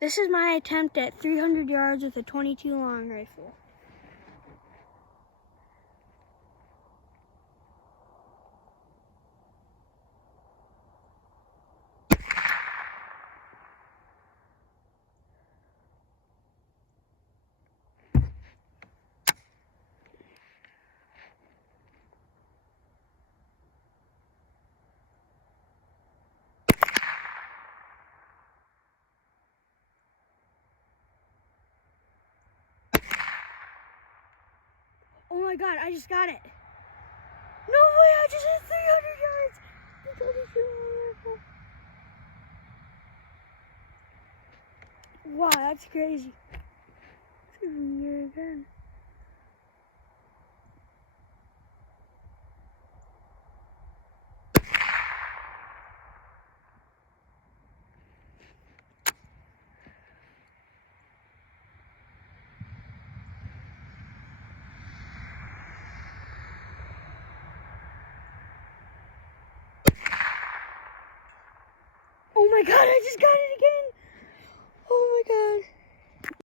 This is my attempt at 300 yards with a 22 long rifle. Oh my God, I just got it. No way, I just hit 300 yards. Wow, that's crazy. Here again. Oh my God, I just got it again. Oh my God.